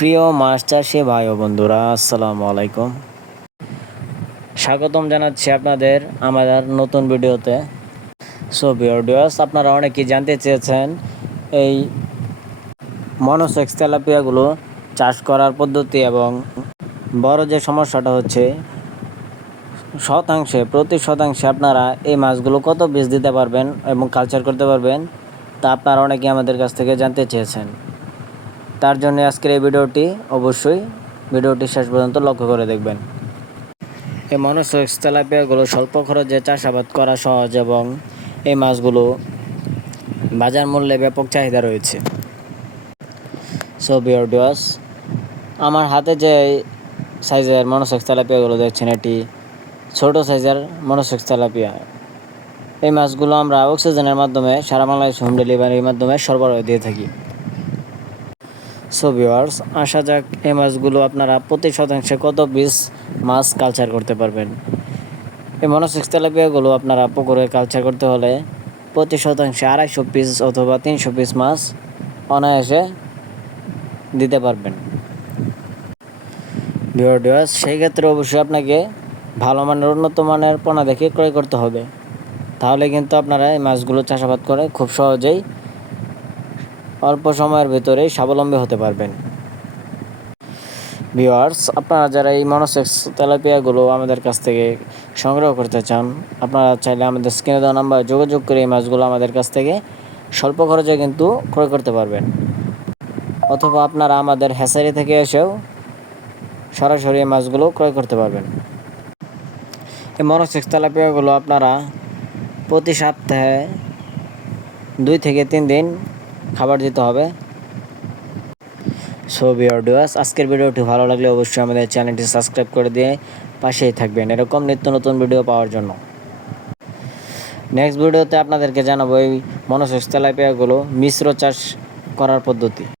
প্রিয় মাছ চাষি ভাই ও বন্ধুরা, আসসালামু আলাইকুম। স্বাগতম জানাচ্ছি আপনাদের আমাদের নতুন ভিডিওতে। সো ভিডিওস আপনারা অনেকেই জানতে চেয়েছেন, এই মনোসেক্স তেলাপিয়াগুলো চাষ করার পদ্ধতি এবং বড় যে সমস্যাটা হচ্ছে, শতাংশে, প্রতি শতাংশে আপনারা এই মাছগুলো কত বীজ দিতে পারবেন এবং কালচার করতে পারবেন, তা আপনারা অনেকেই আমাদের কাছ থেকে জানতে চেয়েছেন। তার জন্য আজকের এই ভিডিওটি অবশ্যই ভিডিওটি শেষ পর্যন্ত লক্ষ্য করে দেখবেন। এই মনোসেক্স তেলাপিয়াগুলো স্বল্প খরচে চাষাবাদ করা সহজ এবং এই মাছগুলো বাজার মূল্যে ব্যাপক চাহিদা রয়েছে। সো বিয়ারডিওয়াস আমার হাতে যে সাইজের মনোসেক্স তেলাপিয়াগুলো দেখছেন, এটি ছোট সাইজের মনোসেক্স তেলাপিয়া। এই মাছগুলো আমরা অক্সিজেনের মাধ্যমে, সারা বাংলাদেশ হোম ডেলিভারির মাধ্যমে সরবরাহ দিয়ে থাকি। সো ভিওয়ার্স আসা যাক এই মাছগুলো আপনারা প্রতি শতাংশে কত পিস মাছ কালচার করতে পারবেন। এই মনোসেক্স তেলাপিয়াগুলো আপনারা পুকুরে কালচার করতে হলে প্রতি শতাংশে আড়াইশো পিস অথবা তিনশো পিস মাছ অনায়াসে দিতে পারবেন। ভিওয়ার্স সেই ক্ষেত্রে অবশ্যই আপনাকে ভালো মানের উন্নত মানের পোনা দেখে ক্রয় করতে হবে। তাহলে কিন্তু আপনারা এই মাছগুলো চাষাবাদ করে খুব সহজেই অল্প সময়ের ভিতরেই স্বাবলম্বী হতে পারবেন। ভিওয়ার্স আপনারা যারা এই মনোসেক্স তেলাপিয়াগুলো আমাদের কাছ থেকে সংগ্রহ করতে চান, আপনারা চাইলে আমাদের স্ক্রিনে দেওয়া নাম্বার যোগাযোগ করে এই মাছগুলো আমাদের কাছ থেকে স্বল্প খরচে কিন্তু ক্রয় করতে পারবেন। অথবা আপনারা আমাদের হ্যাসারি থেকে এসেও সরাসরি এই মাছগুলো ক্রয় করতে পারবেন। এই মনোসেক্স তেলাপিয়াগুলো আপনারা প্রতি সপ্তাহে দুই থেকে তিন দিন খাবার দিতে হবে। সো বিয়ার্ডিওয়াস আজকের ভিডিওটি ভালো লাগলে অবশ্যই আমাদের চ্যানেলটি সাবস্ক্রাইব করে দিয়ে পাশেই থাকবেন। এরকম নিত্য নতুন ভিডিও পাওয়ার জন্য। নেক্সট ভিডিওতে আপনাদেরকে জানাব এই মনোসেক্স তেলাপিয়াগুলো মিশ্র চাষ করার পদ্ধতি।